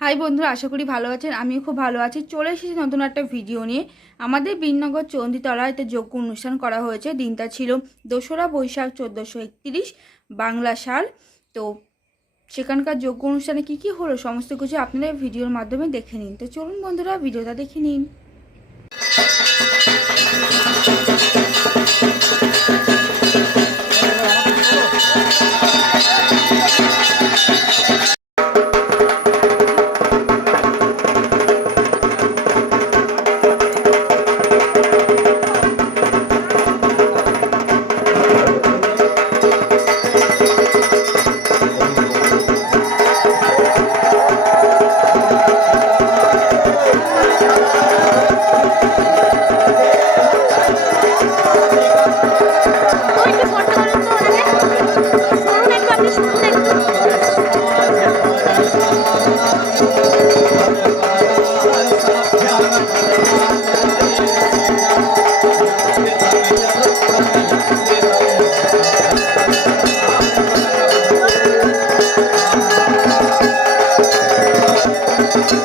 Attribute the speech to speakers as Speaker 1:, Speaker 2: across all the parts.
Speaker 1: High বন্ধুরা, আশা করি ভালো আছেন, আমিও খুব ভালো আছি। চলে এসেছি নতুন একটা ভিডিও নিয়ে। আমাদের বীরনগর চণ্ডীতলায় যোগ্য অনুষ্ঠান করা হয়েছে, দিনটা ছিল দোসরা বৈশাখ চোদ্দোশো একত্রিশ, বাংলা সাল। তো সেখানকার যোগ্য অনুষ্ঠানে কী কী হলো, সমস্ত কিছু আপনারা ভিডিওর মাধ্যমে দেখে নিন। তো চলুন বন্ধুরা, ভিডিওটা দেখে নিন। হাই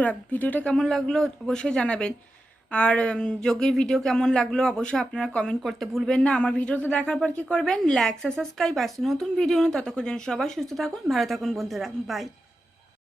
Speaker 1: বন্ধুরা, ভিডিওটা কেমন লাগল অবশ্যই জানাবেন। আর যোগীর ভিডিও কেমন লাগল অবশ্যই আপনারা কমেন্ট করতে ভুলবেন না। আমার ভিডিওতে দেখার পর কী করবেন? লাইক সাবস্ক্রাইব আসছে নতুন ভিডিও ততক্ষণ যেন সবাই সুস্থ থাকুন, ভালো থাকুন বন্ধুরা। বাই